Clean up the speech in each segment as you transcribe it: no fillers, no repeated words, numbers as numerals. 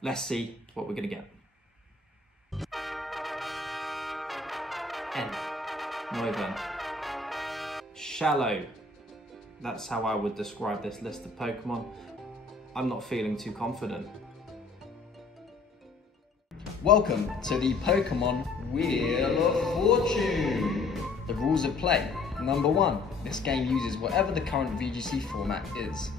Let's see what we're going to get. N. Noivern. Shallow. That's how I would describe this list of Pokemon. I'm not feeling too confident. Welcome to the Pokemon Wheel of Fortune. The rules of play. Number 1, this game uses whatever the current VGC format is.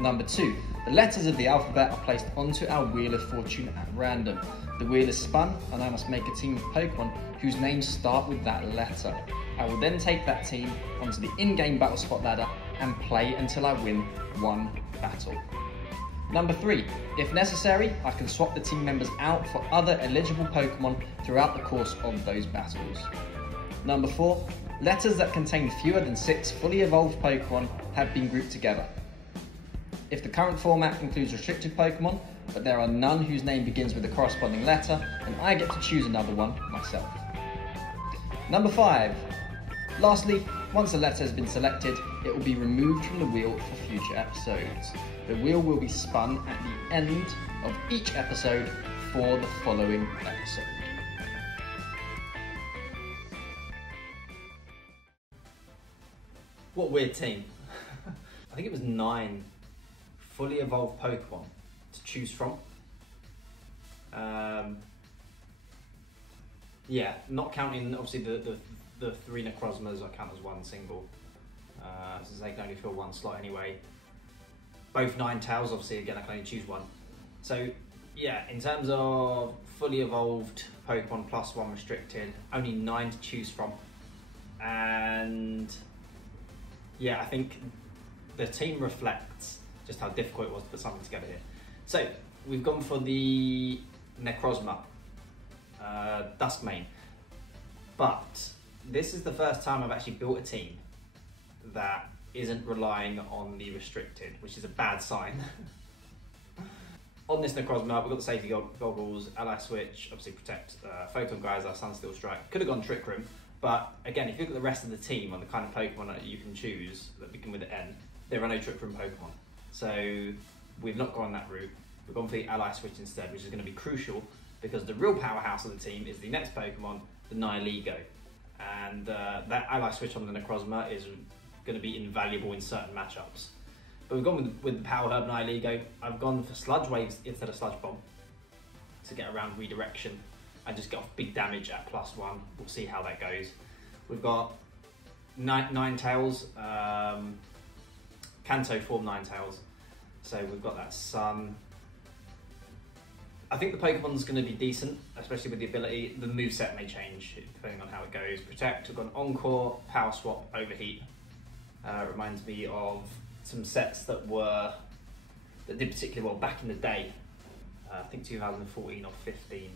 Number 2, the letters of the alphabet are placed onto our Wheel of Fortune at random. The wheel is spun and I must make a team of Pokemon whose names start with that letter. I will then take that team onto the in-game battle spot ladder and play until I win one battle. Number 3, if necessary, I can swap the team members out for other eligible Pokemon throughout the course of those battles. Number 4, letters that contain fewer than 6 fully evolved Pokemon have been grouped together. If the current format includes restricted Pokemon, but there are none whose name begins with a corresponding letter, then I get to choose another one myself. Number 5, lastly, once a letter has been selected, it will be removed from the wheel for future episodes. The wheel will be spun at the end of each episode for the following episode. What a weird team. I think it was 9 fully evolved Pokemon to choose from. Yeah, not counting obviously the 3 Necrozmas I count as one single, since they can only fill one slot anyway. Both Ninetales, obviously, again, I can only choose one. So, yeah, in terms of fully evolved Pokemon plus 1 restricted, only 9 to choose from. And, yeah, I think the team reflects just how difficult it was to put something together here. So, we've gone for the Necrozma, Duskmane. But this is the first time I've actually built a team that isn't relying on the restricted, which is a bad sign. On this Necrozma, we've got the safety goggles, Ally Switch, obviously protect, Photon Geyser, Sunsteel Strike. Could have gone Trick Room, but again, if you look at the rest of the team on the kind of Pokemon that you can choose that begin with an N, there are no Trick Room Pokemon. So we've not gone that route. We've gone for the Ally Switch instead, which is going to be crucial because the real powerhouse of the team is the next Pokemon, the Nihilego. And that Ally Switch on the Necrozma is going to be invaluable in certain matchups. But we've gone with the Power Herb Nihilego. I've gone for Sludge Waves instead of Sludge Bomb to get around redirection and just get off big damage at +1. We'll see how that goes. We've got Ninetales, Kanto form Ninetales. So we've got that Sun. I think the Pokemon's going to be decent, especially with the ability. The moveset may change depending on how it goes. Protect, we've got Encore, Power Swap, Overheat. Reminds me of some sets that did particularly well back in the day. I think 2014 or 15,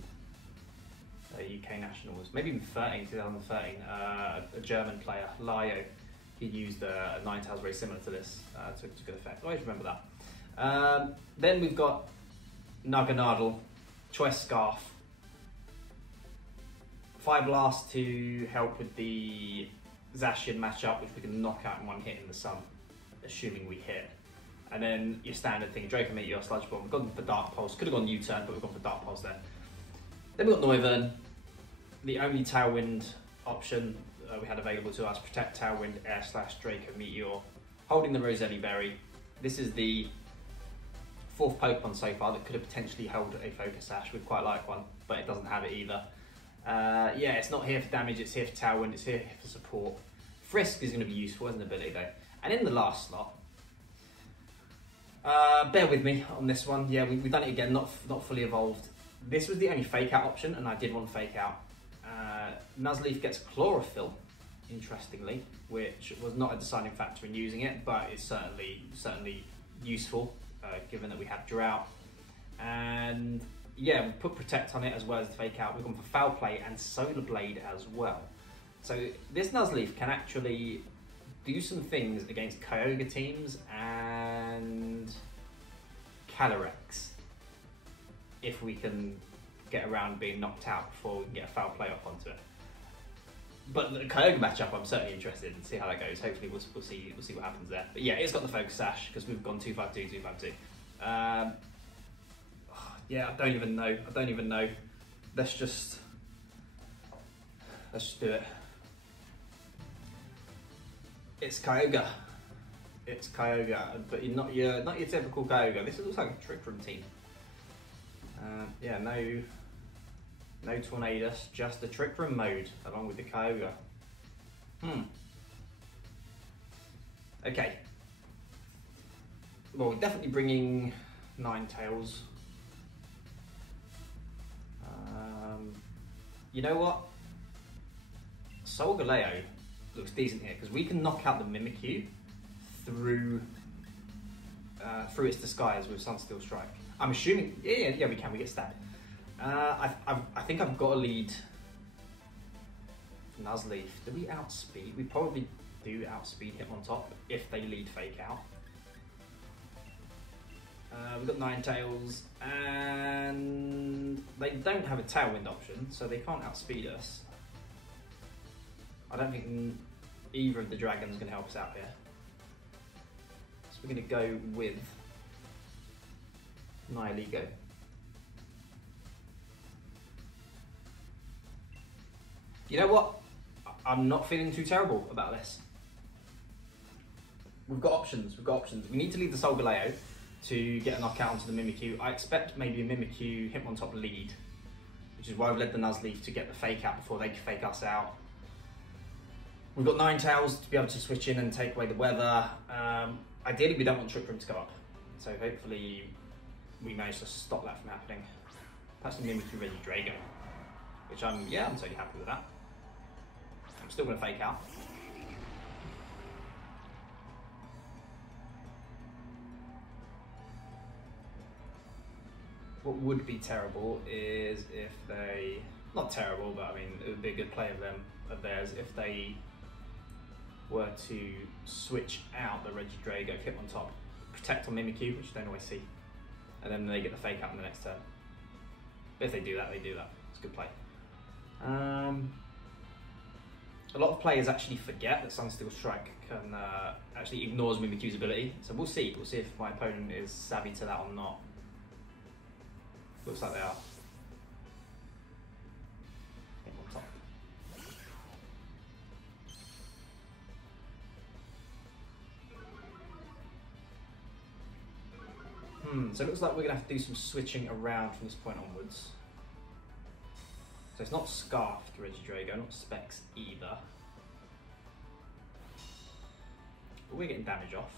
UK Nationals, maybe even 2013. A German player, Lyo, he used a Ninetales very similar to this to good effect. I always remember that. Then we've got Naganadel, Choice Scarf, Fire Blast to help with the Zacian matchup, which we can knock out in one hit in the sun, assuming we hit. And then your standard thing, Draco Meteor, Sludge Bomb. We've gone for Dark Pulse. Could have gone U-turn, but we've gone for Dark Pulse there. Then we've got Noivern, the only Tailwind option we had available to us. Protect, Tailwind, Air Slash, Draco Meteor. Holding the Rosetti Berry. This is the 4th Pokemon so far that could have potentially held a Focus Sash. We'd quite like one, but it doesn't have it either. Yeah, it's not here for damage, it's here for Tailwind, it's here for support. Frisk is going to be useful as an ability though. And in the last slot, bear with me on this one. Yeah, we've done it again, not fully evolved. This was the only Fake Out option, and I did want Fake Out. Nuzleaf gets Chlorophyll, interestingly, which was not a deciding factor in using it, but it's certainly useful, given that we have Drought. And yeah, we put Protect on it as well as the Fake Out. We've gone for Foul Play and Solar Blade as well. So this Nuzleaf can actually do some things against Kyogre teams and Calyrex if we can get around being knocked out before we can get a Foul Play off onto it. But the Kyogre matchup, I'm certainly interested in, see how that goes. Hopefully we'll see what happens there. But yeah, it's got the Focus Sash because we've gone 252, 252. Yeah, I don't even know. I don't even know. Let's just do it. It's Kyogre. It's Kyogre, but not your typical Kyogre. This looks like a Trick Room team. Yeah, no Tornadus, just the Trick Room mode along with the Kyogre. Okay. Well, we're definitely bringing Ninetales. You know what? Solgaleo looks decent here because we can knock out the Mimikyu through its disguise with Sunsteel Strike. I'm assuming, yeah, we can. We get stabbed. I think I've got a lead. Nuzleaf. Do we outspeed? We probably do outspeed Hitmontop if they lead Fake Out. We've got Ninetales, and they don't have a Tailwind option, so they can't outspeed us. I don't think either of the dragons can help us out here. So we're going to go with Nihilego. You know what? I'm not feeling too terrible about this. We've got options. We need to lead the Solgaleo to get a knockout onto the Mimikyu. I expect maybe a Mimikyu Hitmontop lead, which is why I've led the Nuzleaf to get the Fake Out before they can fake us out. We've got Ninetales to be able to switch in and take away the weather. Ideally, we don't want Trick Room to go up, so hopefully we manage to stop that from happening. Perhaps the Mimikyu Regidrago, which I'm totally happy with that. I'm still going to Fake Out. What would be terrible is if they, not terrible, but I mean it would be a good play of theirs if they were to switch out the Regidrago, Hitmontop, protect on Mimikyu, which you don't always see, and then they get the Fake Out in the next turn. But if they do that, they do that. It's a good play. A lot of players actually forget that Sunsteel Strike can actually ignores Mimikyu's ability, so we'll see. We'll see if my opponent is savvy to that or not. Looks like they are. Hitmontop. So it looks like we're going to have to do some switching around from this point onwards. So it's not Scarfed Regidrago, not Specs either. But we're getting damage off.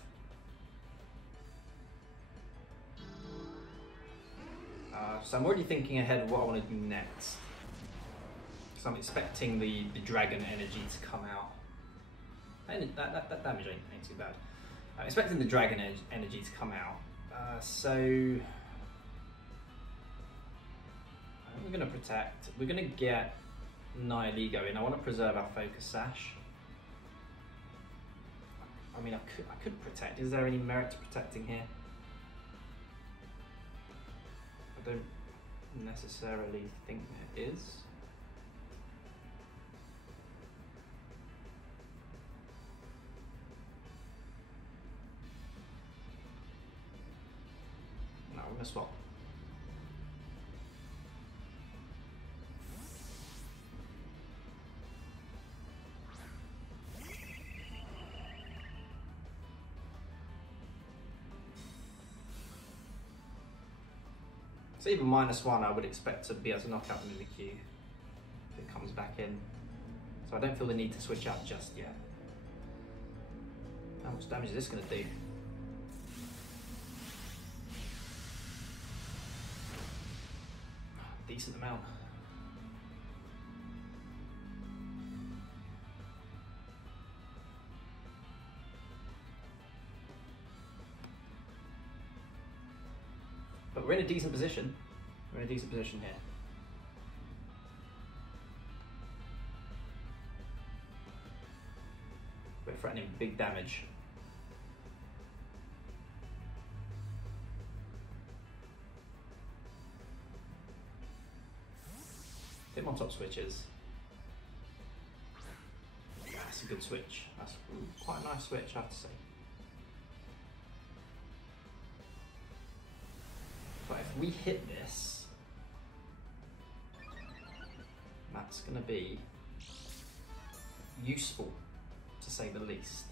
So I'm already thinking ahead of what I want to do next. So I'm expecting the dragon energy to come out. And that damage ain't too bad. I'm expecting the dragon energy to come out. So I think we're going to protect. We're going to get Nihilego in. I want to preserve our Focus Sash. I mean, I could protect. Is there any merit to protecting here? I don't necessarily think there is. No, we're going to swap. So even -1 I would expect to be able to knock out the Mimikyu if it comes back in. So I don't feel the need to switch out just yet. How much damage is this going to do? Decent amount. But we're in a decent position. We're in a decent position here. We're threatening big damage. Hitmontop switches. That's a good switch. That's quite a nice switch, I have to say. But if we hit this, that's going to be useful, to say the least.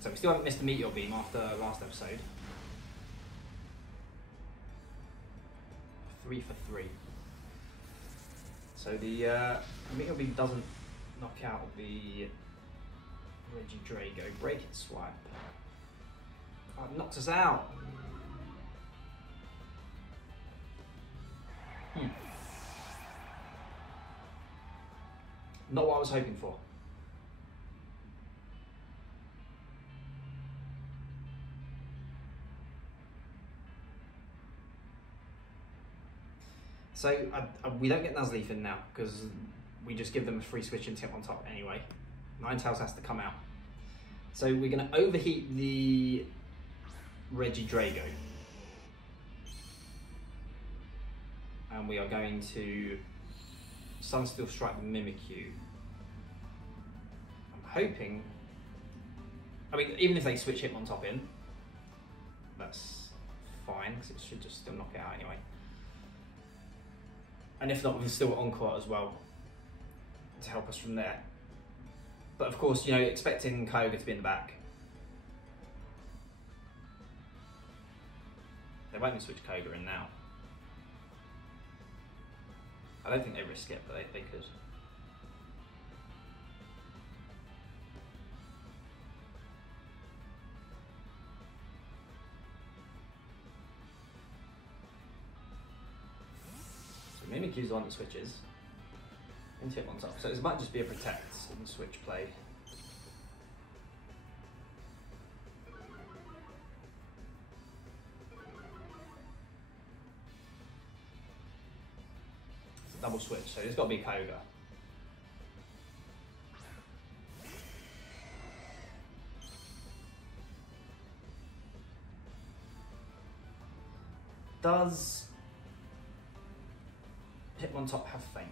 So we still haven't missed a Meteor Beam after last episode. 3 for 3. So the Meteor Beam doesn't knock out the Regidrago. Break it, swipe. Oh, it knocks us out. Not what I was hoping for. So we don't get Nuzleaf in now because we just give them a free switch and tip on top anyway. Ninetales has to come out. So we're going to overheat the Regidrago. And we are going to Sunsteel Strike the Mimikyu. I'm hoping, I mean, even if they switch Hitmontop in, that's fine because it should just still knock it out anyway. And if not, we've still got Encore as well to help us from there. But of course, you know, expecting Kyogre to be in the back. They won't even switch Kyogre in now. I don't think they risk it, but they could. So Mimikyu's the one that switches. And tip on top. So it might just be a protect and switch play. Double switch, so it's got to be Kyogre. Does Hitmontop have Feint?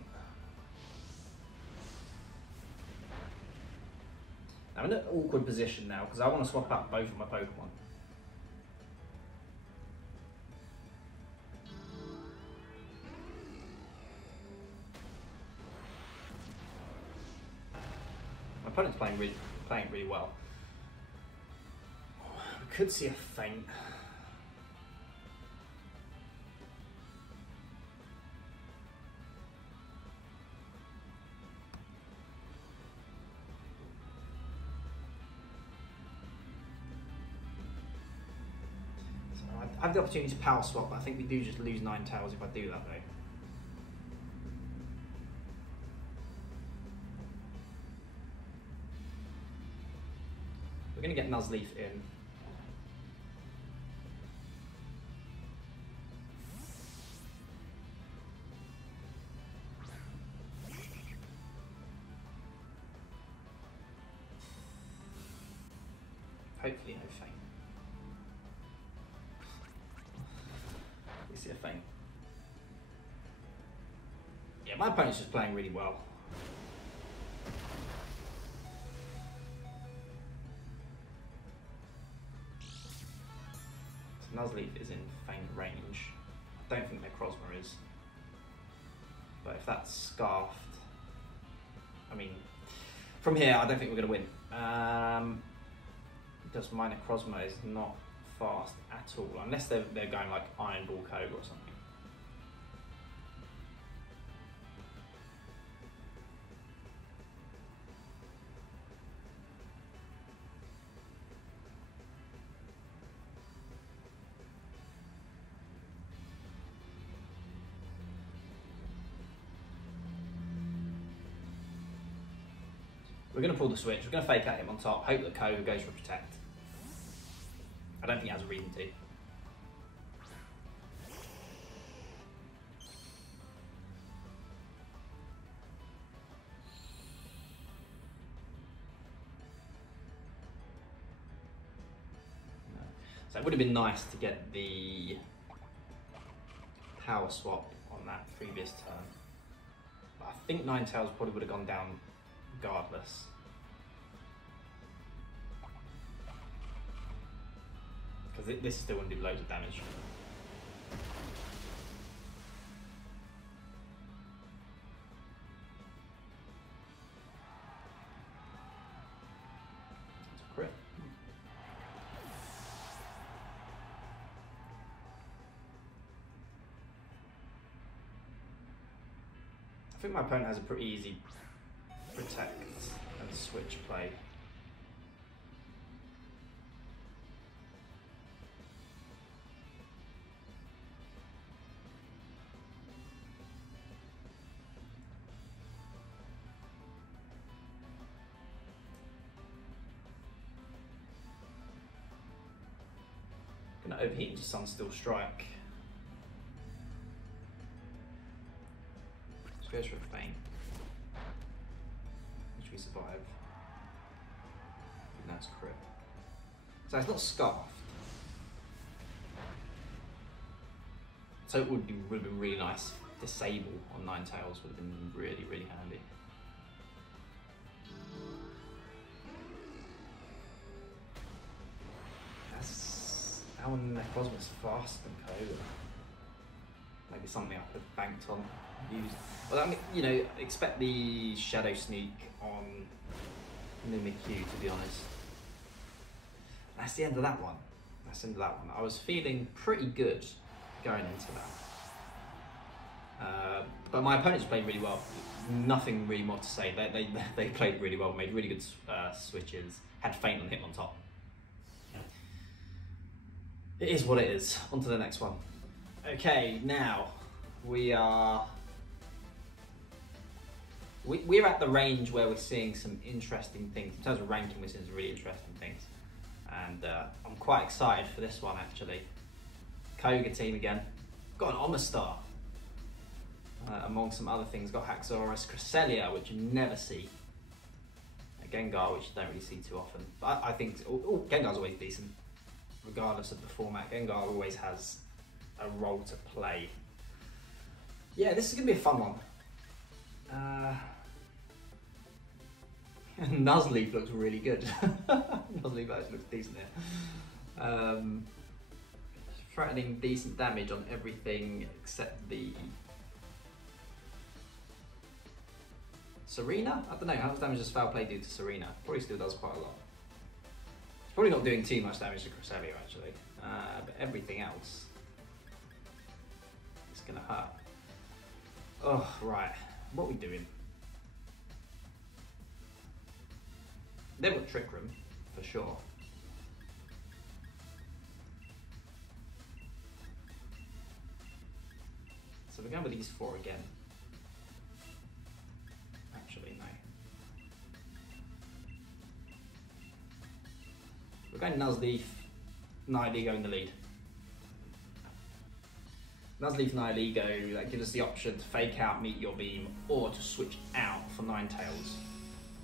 I'm in an awkward position now because I want to swap out both of my Pokemon. My opponent's playing really well. We could see a Feint. I have the opportunity to power swap, but I think we do just lose Ninetales if I do that though. We're going to get Nuzleaf in. Hopefully no Feint. We see a Feint. Yeah, my opponent's just playing really well. So Nuzleaf is in Feint range. I don't think Necrozma is. But if that's Scarfed, I mean, from here I don't think we're going to win. Because my Necrozma is not fast at all, unless they're going like Iron Ball Cobra or something. We're going to pull the switch, we're going to fake out him on top, hope that Koga goes for Protect. I don't think he has a reason to. So it would have been nice to get the power swap on that previous turn. But I think Ninetales probably would have gone down regardless. Because this is still going to do loads of damage. I think my opponent has a pretty easy protect and switch play. Gonna overheat into Sunsteel Strike. Just goes for a feint, which we survive. And that's crit. So it's not scarfed. So it would have been really nice. Disable on Ninetales would have been really, really handy. Our Necrozma's faster than Koga. Maybe something I could have banked on. Used. Well, I mean, you know, expect the Shadow Sneak on Mimikyu, to be honest. That's the end of that one. That's the end of that one. I was feeling pretty good going into that. But my opponents played really well. Nothing really more to say. They played really well, made really good switches, had feint on him on top. It is what it is. On to the next one. Okay, now we're at the range where we're seeing some interesting things. In terms of ranking, we're seeing some really interesting things. And I'm quite excited for this one, actually. Koga team again. Got an Omastar. Among some other things, got Haxorus, Cresselia, which you never see. Gengar, which you don't really see too often. But I think Gengar's always decent. Regardless of the format, Gengar always has a role to play. Yeah, this is going to be a fun one. Nuzleaf looks really good. Nuzleaf actually looks decent here. Threatening decent damage on everything except the Serena? I don't know, how much damage does Foul Play do to Serena? Probably still does quite a lot. Probably not doing too much damage to Cresselia actually, but everything else is gonna hurt. Oh, right, what are we doing? They've got Trick Room, for sure. So we're going with these four again. Actually, no. We're going Nuzleaf, Nihilego in the lead. Nuzleaf, Nihilego, that gives us the option to fake out Meteor Beam or to switch out for Ninetales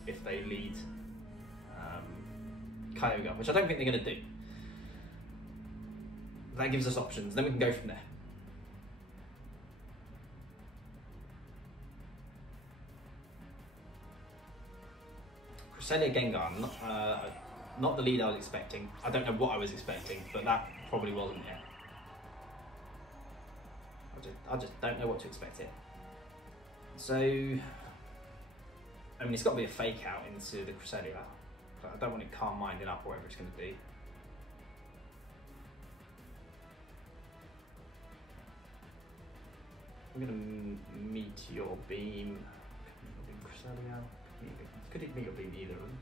if they lead Kyogre, which I don't think they're going to do. That gives us options, then we can go from there. Cresselia Gengar, not the lead I was expecting. I don't know what I was expecting, but that probably wasn't it. I just don't know what to expect here. So, I mean, it's got to be a fake out into the Cresselia. But I don't want it calm minded up or whatever it's going to do. I'm going to Meteor Beam. Cresselia. Could it Meteor Beam either of them?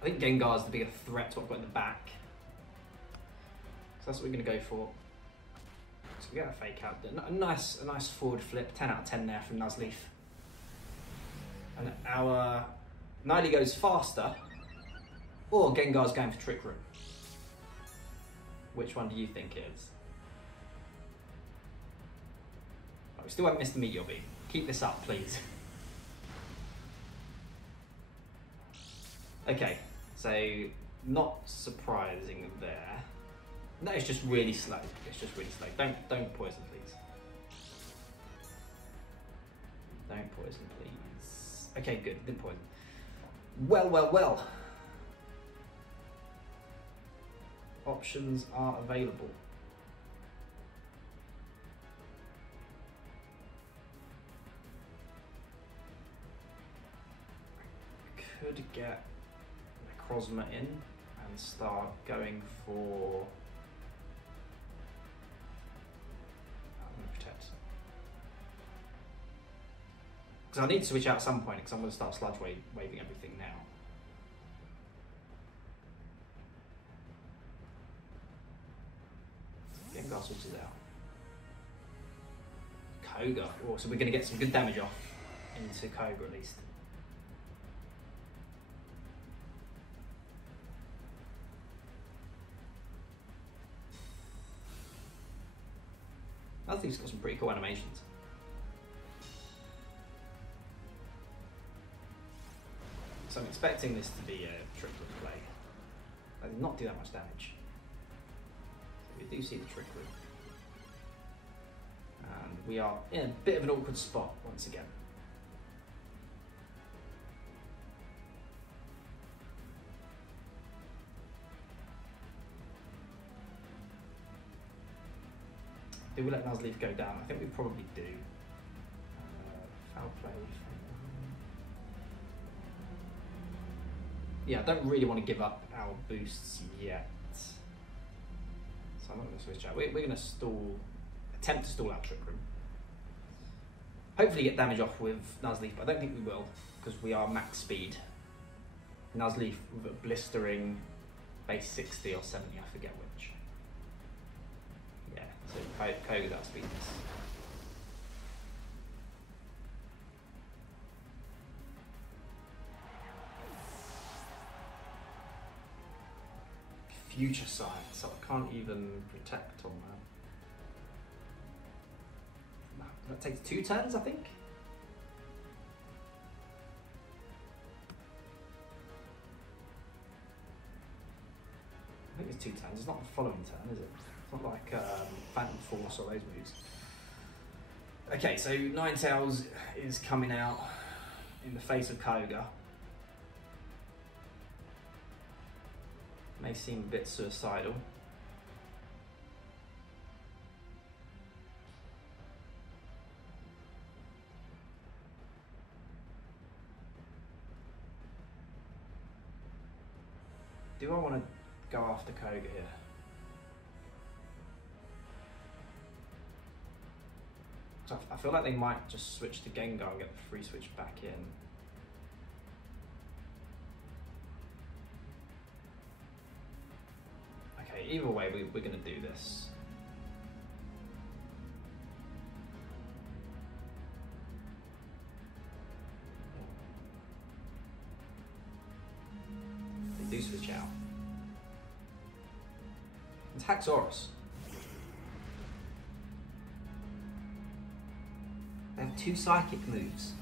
I think Gengar's the bigger threat to what I've got in the back. So that's what we're going to go for. So we get a fake out. A nice forward flip. 10 out of 10 there from Nuzleaf. And our Nihilego goes faster. Or Gengar's going for Trick Room. Which one do you think it is? Right, we still haven't missed the Meteor Beam. Keep this up, please. Okay, so not surprising there. No, it's just really slow. It's just really slow. Don't poison, please. Don't poison, please. Okay, good. Didn't poison. Well. Options are available. I could get Necrozma in and start going for protect. Because I need to switch out at some point because I'm going to start sludge waving everything now. Gengar switches out. Koga. Oh, so we're going to get some good damage off into Koga at least. I think it's got some pretty cool animations. So I'm expecting this to be a trickery play. I did not do that much damage. So we do see the trickery. And we are in a bit of an awkward spot once again. Do we let Nuzleaf go down? I think we probably do. Foul play. Yeah, I don't really want to give up our boosts yet. So I'm not going to switch out. We're going to attempt to stall our Trick Room. Hopefully get damage off with Nuzleaf, but I don't think we will, because we are max speed. Nuzleaf with a blistering base 60 or 70, I forget which. Yeah, so Koga's our speedness. Future Sight, so I can't even protect on that. That takes 2 turns, I think. I think it's 2 turns. It's not the following turn, is it? It's not like Phantom Force or those moves. Okay, so Ninetales is coming out in the face of Koga. May seem a bit suicidal. Do I want to go after Koga here? So I feel like they might just switch to Gengar and get the free switch back in. Okay, either way, we're going to do this. They do switch out. It's Haxorus. They have 2 psychic moves.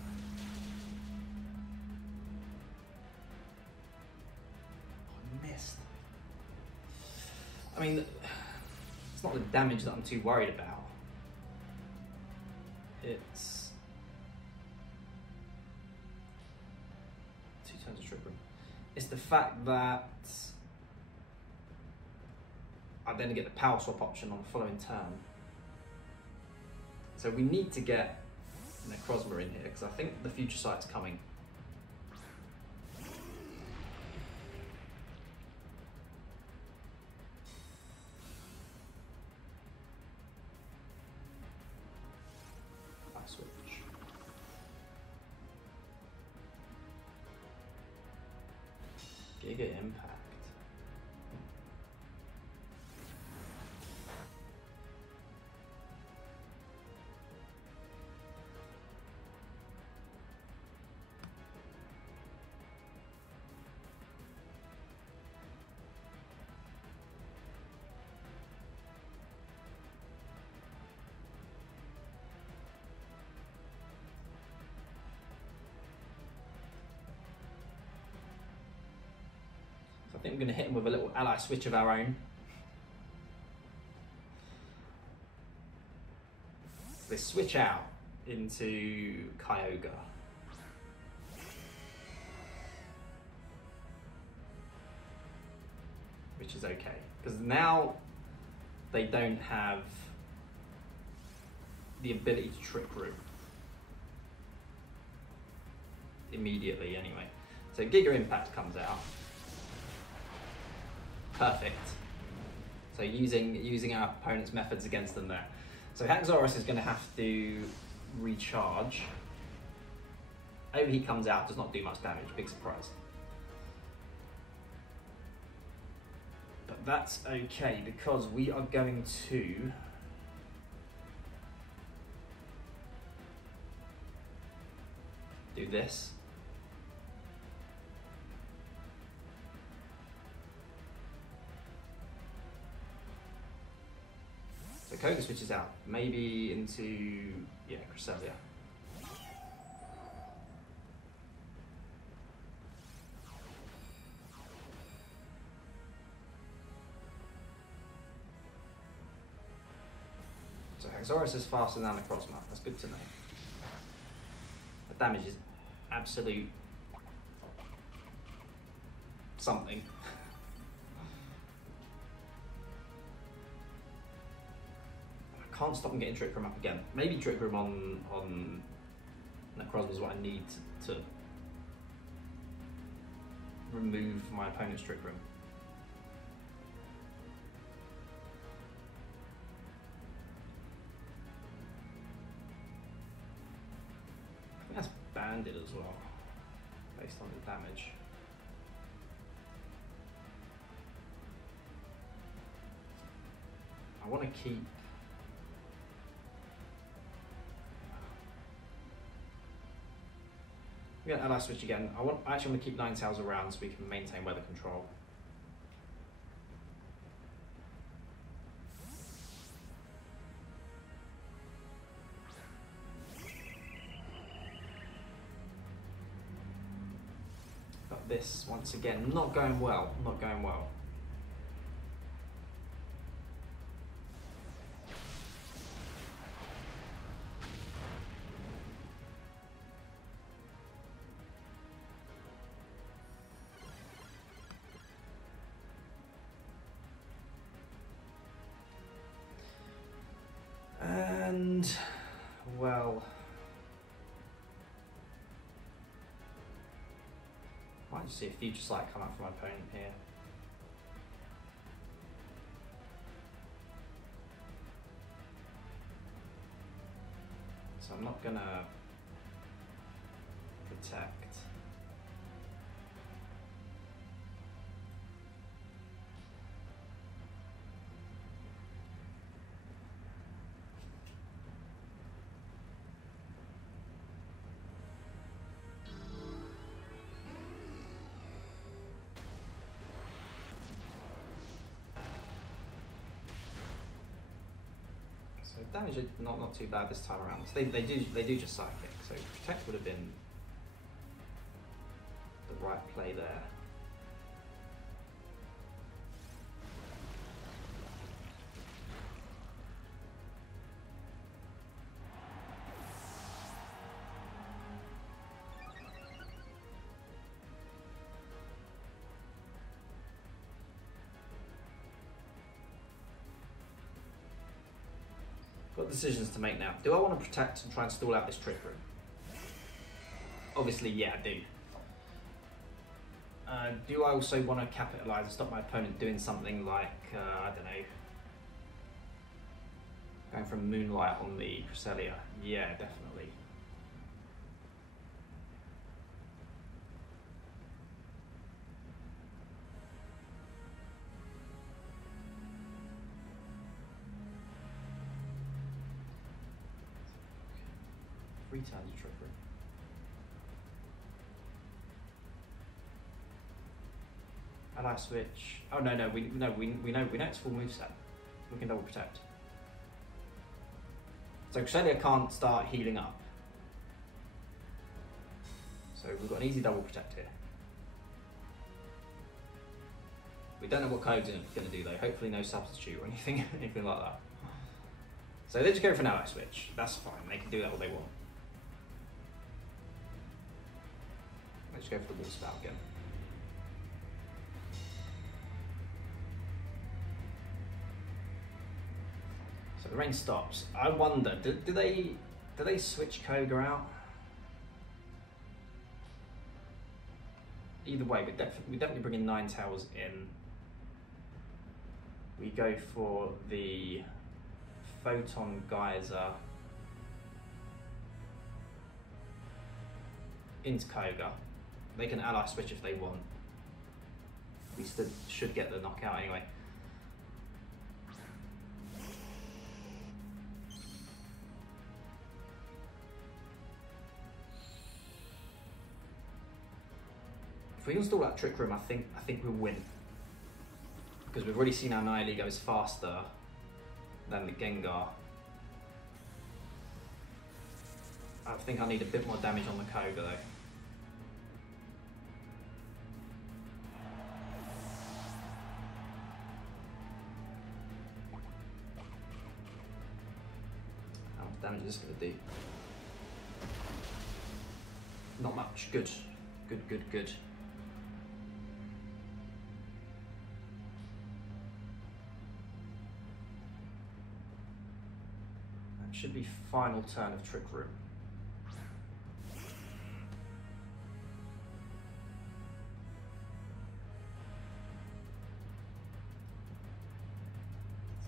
Oh, I missed. I mean, it's not the damage that I'm too worried about. It's 2 turns of Trick Room. It's the fact that I then get the power swap option on the following turn. So we need to get Necrozma in here because I think the Future Sight's coming. I switch. Giga Impact. I think we're going to hit him with a little ally switch of our own. They switch out into Kyogre. Which is okay, because now they don't have the ability to Trick Room. Immediately anyway. So Giga Impact comes out. Perfect. So using our opponent's methods against them there. So Haxorus is going to have to recharge. Overheat comes out, does not do much damage, big surprise. But that's okay, because we are going to do this. So Koga switches out, maybe into, yeah, Cresselia. So Haxorus is faster than Necrozma, that's good to know. The damage is absolute something. I can't stop him getting Trick Room up again. Maybe Trick Room on Necrozma is what I need to remove my opponent's Trick Room. I think that's banded as well, based on the damage. I want to keep. Yeah, Ally Switch again. I actually want to keep Ninetales around so we can maintain weather control. But this, once again, not going well. Not going well. And, well, might just see a Future Sight come out for my opponent here. So I'm not gonna protect. So damage is not too bad this time around. So they do just Psychic. So Protect would have been the right play there. Got decisions to make now. Do I want to protect and try and stall out this Trick Room? Obviously, yeah, I do. Do I also want to capitalise and stop my opponent doing something like, I don't know, going for a Moonlight on the Cresselia? Yeah, definitely. Three times a Trick Room. Ally Switch. Oh no, we know it's full moveset. We can double protect. So Cresselia can't start healing up. So we've got an easy double protect here. We don't know what Koga's going to do though. Hopefully no substitute or anything like that. So they just go for an Ally Switch. That's fine. They can do that all they want. Let's go for the Wall Spout again. So the rain stops. I wonder, do they switch Koga out? Either way, we definitely bring in Ninetales in. We go for the Photon Geyser. into Kyogre. They can ally switch if they want. We still should get the knockout anyway. If we install that Trick Room, I think we'll win. Because we've already seen our Nile goes faster than the Gengar. I think I need a bit more damage on the Kyogre though. How much damage is this going to do? Not much. Good. Good, good, good. That should be final turn of Trick Room.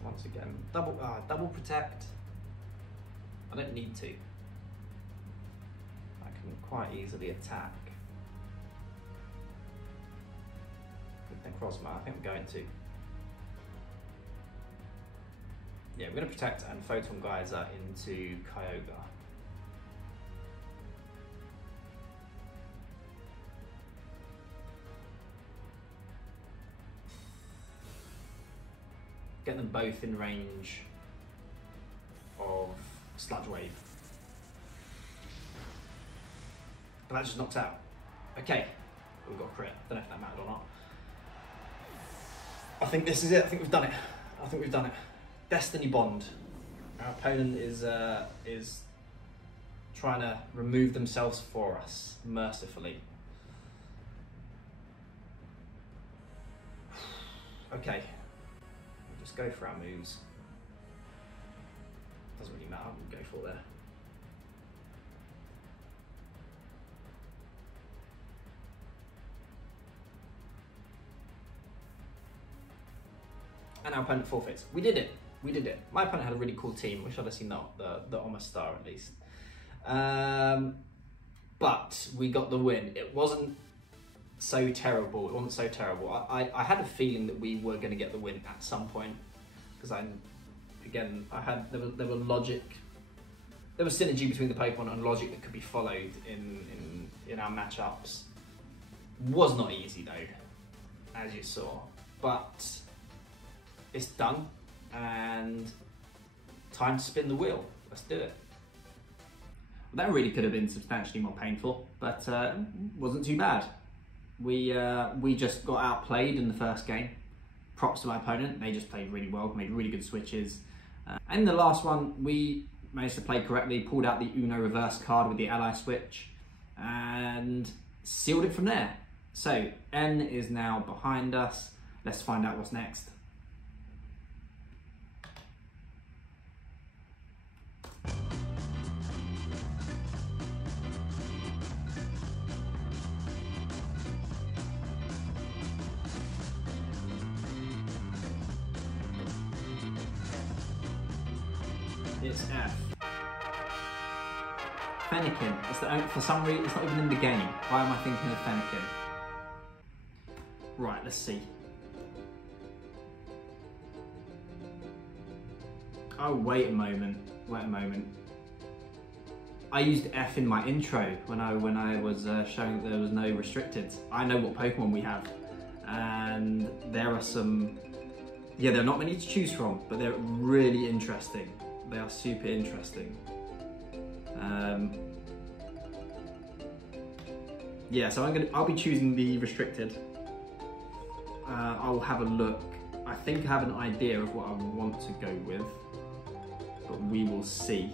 Once again, double protect. I don't need to. I can quite easily attack. With Necrozma, I think I'm going to. Yeah, we're going to protect and Photon Geyser into Kyogre. Get them both in range of Sludge Wave. But that just knocked out. Okay, we've got a crit. Don't know if that mattered or not. I think this is it. I think we've done it. I think we've done it. Destiny Bond. Our opponent is trying to remove themselves for us, mercifully. Okay. Just go for our moves. Doesn't really matter, we'll go for there. And our opponent forfeits. We did it. We did it. My opponent had a really cool team. Wish I'd have seen the Almost Star at least. But we got the win. It wasn't so terrible. It wasn't so terrible. I had a feeling that we were going to get the win at some point because there were logic, there was synergy between the Pokemon and logic that could be followed in our matchups. Was not easy though, as you saw, but it's done and time to spin the wheel. Let's do it. That really could have been substantially more painful, but wasn't too bad. We just got outplayed in the first game. Props to my opponent, they just played really well, made really good switches. And the last one, we managed to play correctly, pulled out the Uno reverse card with the ally switch, and sealed it from there. So, N is now behind us. Let's find out what's next. It's F. Fennekin. For some reason, it's not even in the game. Why am I thinking of Fennekin? Right, let's see. Oh, wait a moment. Wait a moment. I used F in my intro when I was showing that there was no restricted. I know what Pokemon we have, and there are some. Yeah, there are not many to choose from, but they're really interesting. They are super interesting. Yeah, so I'll be choosing the restricted. I'll have a look. I think I have an idea of what I want to go with, but we will see.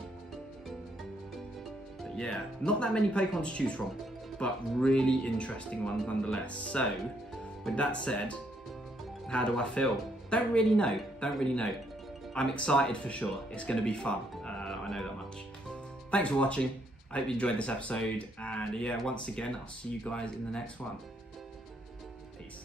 But yeah, not that many Pokemon to choose from, but really interesting ones nonetheless. So, with that said, how do I feel? Don't really know. Don't really know. I'm excited for sure. It's going to be fun. I know that much. Thanks for watching. I hope you enjoyed this episode. And yeah, once again, I'll see you guys in the next one. Peace.